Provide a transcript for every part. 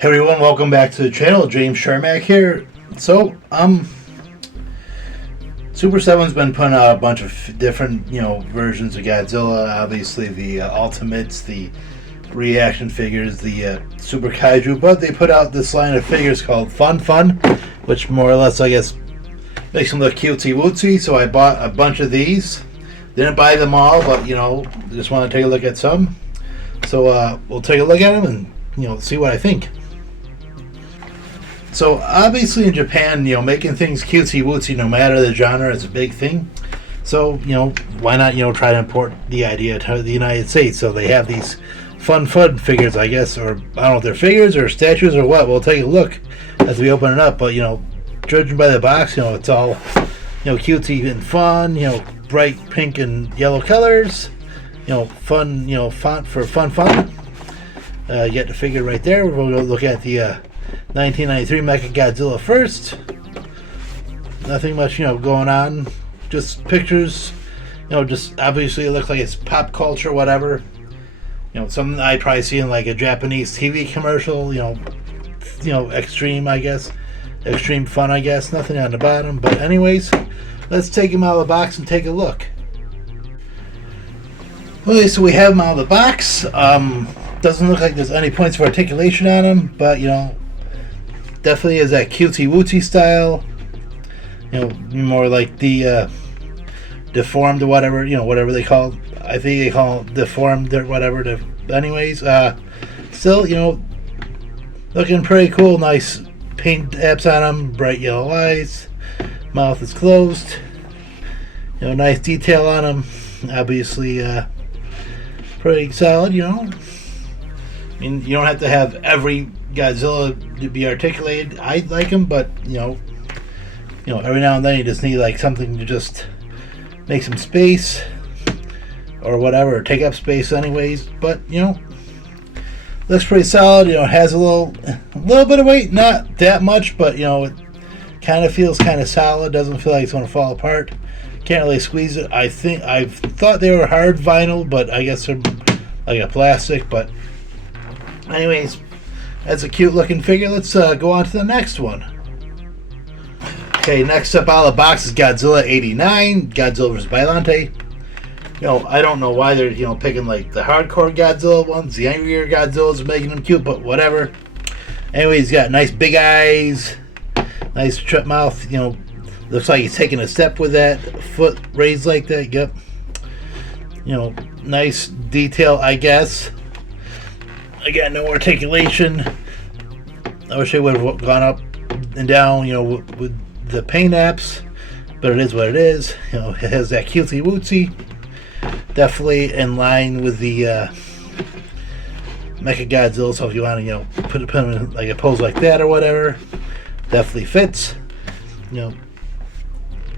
Hey everyone, welcome back to the channel. James Sharmack here. So, Super7's been putting out a bunch of different, versions of Godzilla. Obviously, the Ultimates, the reaction figures, the Super Kaiju. But they put out this line of figures called FunFun, which more or less, I guess, makes them look cutesy-wootsy. So I bought a bunch of these. Didn't buy them all, but, just want to take a look at some. So we'll take a look at them and, see what I think. So obviously in Japan, making things cutesy wootsy no matter the genre is a big thing. So, why not, try to import the idea to the United States? So they have these FunFun figures, I guess, or I don't know if they're figures or statues or what. We'll take a look as we open it up. But, judging by the box, it's all, cutesy and fun, bright pink and yellow colors, fun, font for FunFun. You got the figure right there. We're going to look at the 1993 Godzilla first. Nothing much, going on. Just pictures. Just obviously it looks like it's pop culture, whatever. Something I'd probably see in like a Japanese TV commercial. Extreme, I guess. Extreme fun, I guess. Nothing on the bottom. But anyways, let's take them out of the box and take a look. Okay, so we have them out of the box. Doesn't look like there's any points of articulation on them, but definitely is that cutesy wootsy style. More like the deformed or whatever, whatever they call it. I think they call it deformed or whatever. Anyways, still, looking pretty cool. Nice paint apps on them, bright yellow eyes. Mouth is closed. Nice detail on them. Obviously, pretty solid, I mean, you don't have to have every Godzilla to be articulated. I like them, but every now and then you just need like something to just make some space or whatever, or take up space anyways. But looks pretty solid. Has a little bit of weight, not that much, but it kind of feels kind of solid. Doesn't feel like it's going to fall apart. Can't really squeeze it. I thought they were hard vinyl, but I guess they're like a plastic. But anyways, that's a cute looking figure. Let's go on to the next one. Okay, next up out of the box is Godzilla 89, Godzilla vs. Bylante. I don't know why they're, picking like the hardcore Godzilla ones. The angrier Godzillas are making them cute, but whatever. Anyway, he's got nice big eyes, nice trip mouth. Looks like he's taking a step with that foot raised like that. Yep. Nice detail, I guess. Again, no articulation. I wish they would have gone up and down, with the paint apps, but it is what it is. It has that cutesy wootsy. Definitely in line with the Godzilla. So if you want to, put him in like a pose like that or whatever, definitely fits.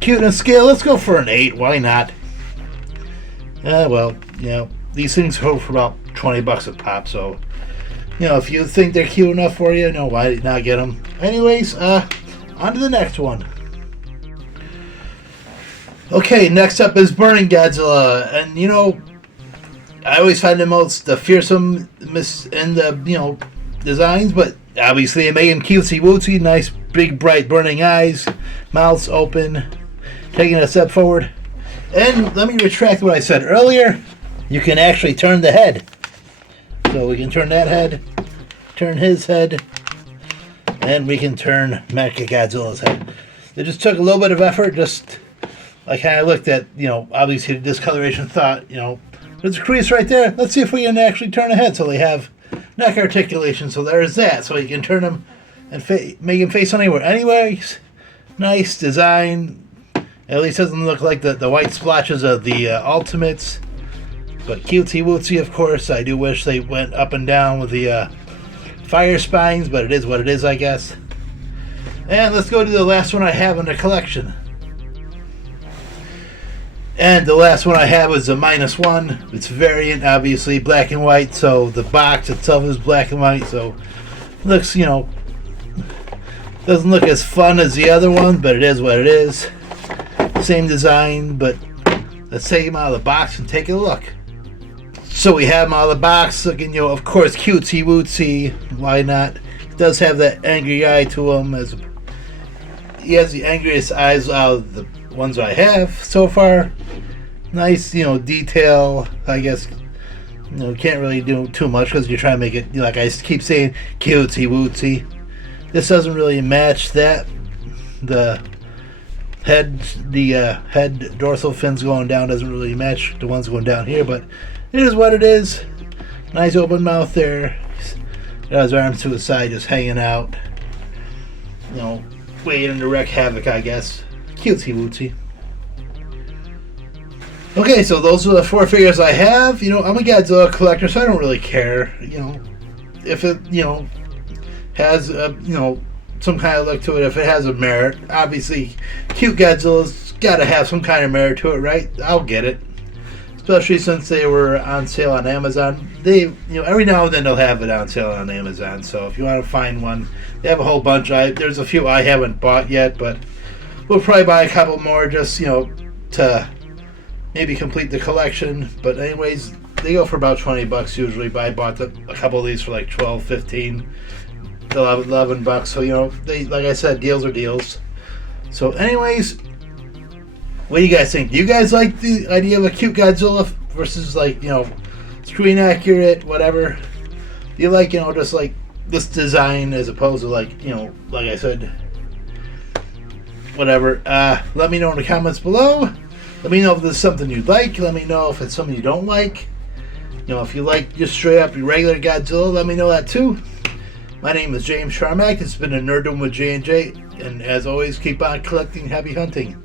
Cuteness scale. Let's go for an 8. Why not? Well, these things go for about $20 a pop. So, if you think they're cute enough for you, why not get them? Anyways, on to the next one. Okay, next up is Burning Godzilla, and I always find the fearsome in the designs, but obviously they make him cutesy wootsy, nice big bright burning eyes, mouths open, taking a step forward. And let me retract what I said earlier. You can actually turn the head. So we can turn that head, turn his head, and we can turn Godzilla's head. It just took a little bit of effort. I kind of looked at, obviously the discoloration, thought, there's a crease right there. Let's see if we can actually turn the head. So they have neck articulation. So there's that. So you can turn them and make him face anywhere. Anyways, nice design. At least doesn't look like the white splotches of the Ultimates. But cutesy wootsy, of course. I do wish they went up and down with the fire spines, but it is what it is, I guess. And let's go to the last one I have in the collection. And the last one I have is a -1. It's variant, obviously, black and white. So the box itself is black and white. So looks, doesn't look as fun as the other one, but it is what it is. Same design, but let's take them out of the box and take a look. So we have them out of the box, looking, of course, cutesy wootsy. Why not? does have that angry eye to him. He has the angriest eyes out of the ones I have so far. Nice, detail. I guess, can't really do too much because you're trying to make it, like I keep saying, cutesy wootsy. This doesn't really match that. The head dorsal fins going down doesn't really match the ones going down here, but it is what it is. Nice open mouth there. Got his arms to his side, just hanging out. Waiting to wreak havoc, I guess. Cutesy wootsy. Okay, so those are the 4 figures I have. I'm a Godzilla collector, so I don't really care. If it, has some kind of look to it, if it has a merit. Obviously, cute Godzilla's got to have some kind of merit to it, right? I'll get it. Especially since they were on sale on Amazon. They, every now and then they'll have it on sale on Amazon. So if you want to find one, they have a whole bunch. There's a few I haven't bought yet, but we'll probably buy a couple more just, to maybe complete the collection. But anyways, they go for about $20 usually. But I bought a couple of these for like $12, $15, $11. So they, like I said, deals are deals. So anyways, what do you guys think? Do you guys like the idea of a cute Godzilla versus like screen accurate, whatever? Do you like just like this design as opposed to like like I said, whatever? Let me know in the comments below. Let me know if this is something you'd like. Let me know if it's something you don't like. If you like just straight up your regular Godzilla, let me know that too. My name is James Sharmack. It's been a Nerdum with J&J. And as always, keep on collecting. Happy hunting.